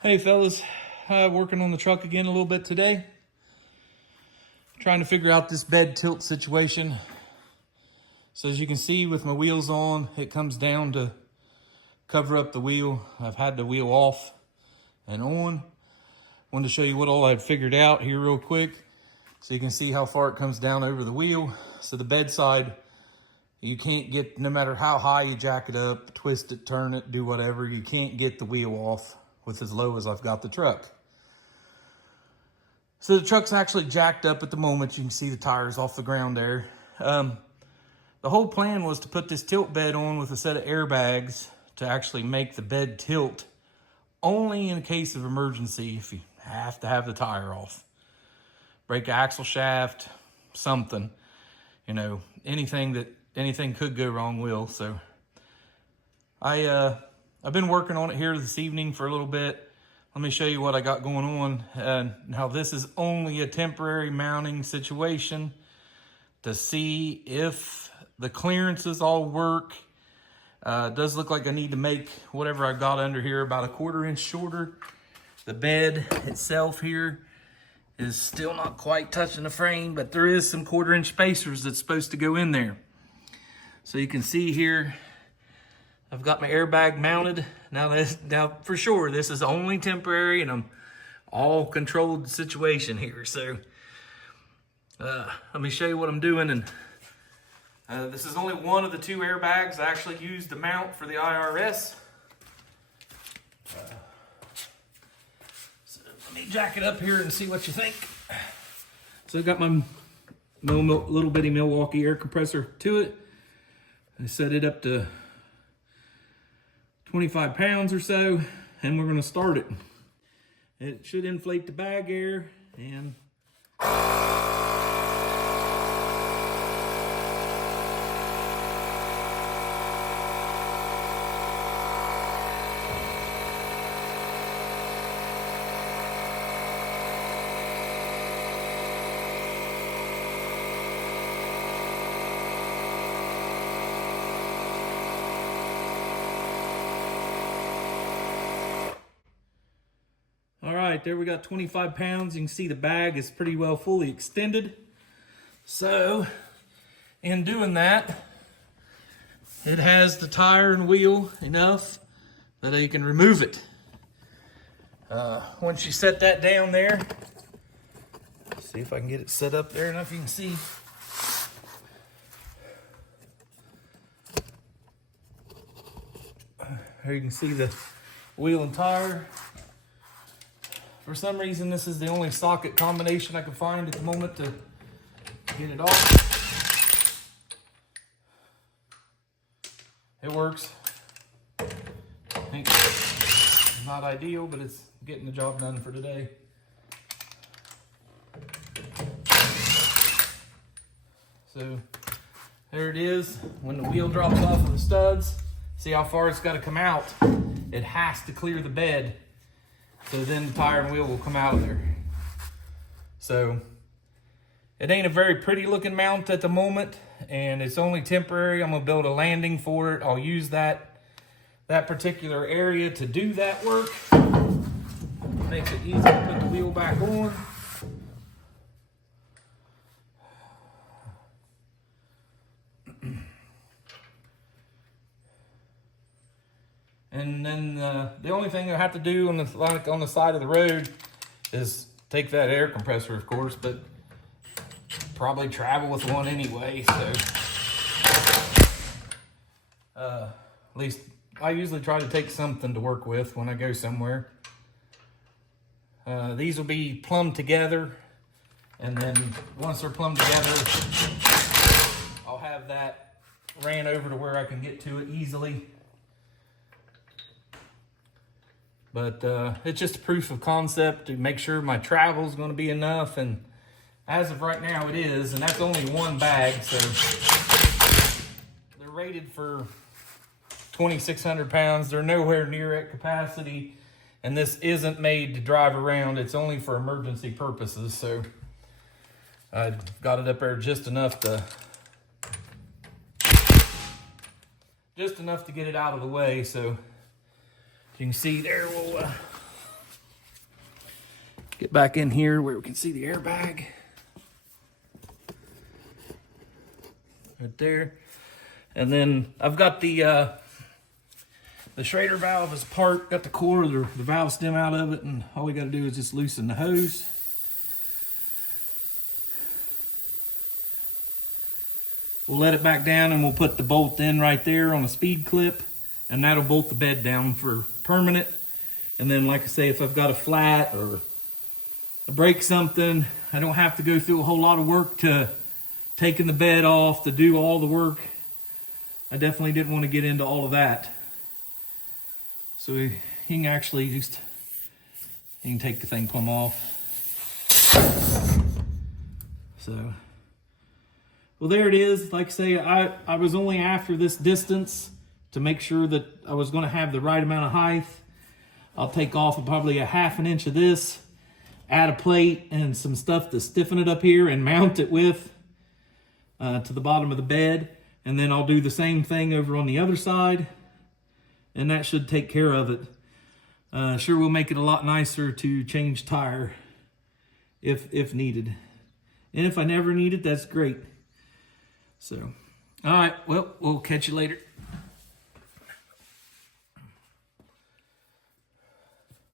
Hey fellas, working on the truck again a little bit today. Trying to figure out this bed tilt situation. So as you can see with my wheels on, it comes down to cover up the wheel. I've had the wheel off and on. Wanted to show you what all I'd figured out here real quick. So you can see how far it comes down over the wheel. So the bed side, you can't get, no matter how high you jack it up, twist it, turn it, do whatever, you can't get the wheel off with as low as I've got the truck. So the truck's actually jacked up at the moment. You can see the tires off the ground there. The whole plan was to put this tilt bed on with a set of airbags to actually make the bed tilt only in case of emergency, if you have to have the tire off. Break axle shaft, something, you know, anything could go wrong will. So I've been working on it here this evening for a little bit. Let me show you what I got going on. Now this is only a temporary mounting situation to see if the clearances all work. It does look like I need to make whatever I got under here about a 1/4 inch shorter. The bed itself here is still not quite touching the frame, but there is some 1/4 inch spacers that's supposed to go in there. So you can see here, I've got my airbag mounted. Now for sure, this is only temporary and I'm all controlled situation here. So let me show you what I'm doing. And this is only one of the 2 airbags I actually used to mount for the IRS. So let me jack it up here and see what you think. So I've got my little bitty Milwaukee air compressor to it. I set it up to 25 pounds or so, and we're gonna start it. It should inflate the bag air and all right, there we got 25 pounds. You can see the bag is pretty well fully extended. So, in doing that, it has the tire and wheel enough that you can remove it. Once you set that down there, see if I can get it set up there enough you can see. Here you can see the wheel and tire. For some reason, this is the only socket combination I can find at the moment to get it off. It works. It's not ideal, but it's getting the job done for today. So there it is. When the wheel drops off of the studs, see how far it's got to come out. It has to clear the bed. So then the tire and wheel will come out of there. So it ain't a very pretty looking mount at the moment, and it's only temporary. I'm gonna build a landing for it. I'll use that particular area to do that work. Makes it easy to put the wheel back on. And then the only thing I have to do on the side of the road is take that air compressor, of course, but probably travel with one anyway. So at least I usually try to take something to work with when I go somewhere. These will be plumbed together, and then once they're plumbed together, I'll have that ran over to where I can get to it easily. But it's just a proof of concept to make sure my travel is going to be enough. And as of right now, it is. And that's only 1 bag. So they're rated for 2,600 pounds. They're nowhere near at capacity. And this isn't made to drive around. It's only for emergency purposes. So I've got it up there just enough to get it out of the way. So you can see there, we'll Get back in here where we can see the airbag. Right there. And then I've got the Schrader valve is apart, got the core of the valve stem out of it, and all we got to do is just loosen the hose. We'll let it back down and we'll put the bolt in right there on a speed clip, and that'll bolt the bed down for permanent. And then, like I say, if I've got a flat or I break something, I don't have to go through a whole lot of work to taking the bed off to do all the work. I definitely didn't want to get into all of that. So you can actually just, you can take the thing plumb off. So, well, there it is. Like I say, I was only after this distance to make sure that I was going to have the right amount of height. I'll take off probably a 1/2 inch of this, add a plate and some stuff to stiffen it up here and mount it with to the bottom of the bed. And then I'll do the same thing over on the other side, and that should take care of it. Sure will make it a lot nicer to change tire if needed. And if I never need it, that's great. So, all right, well, we'll catch you later.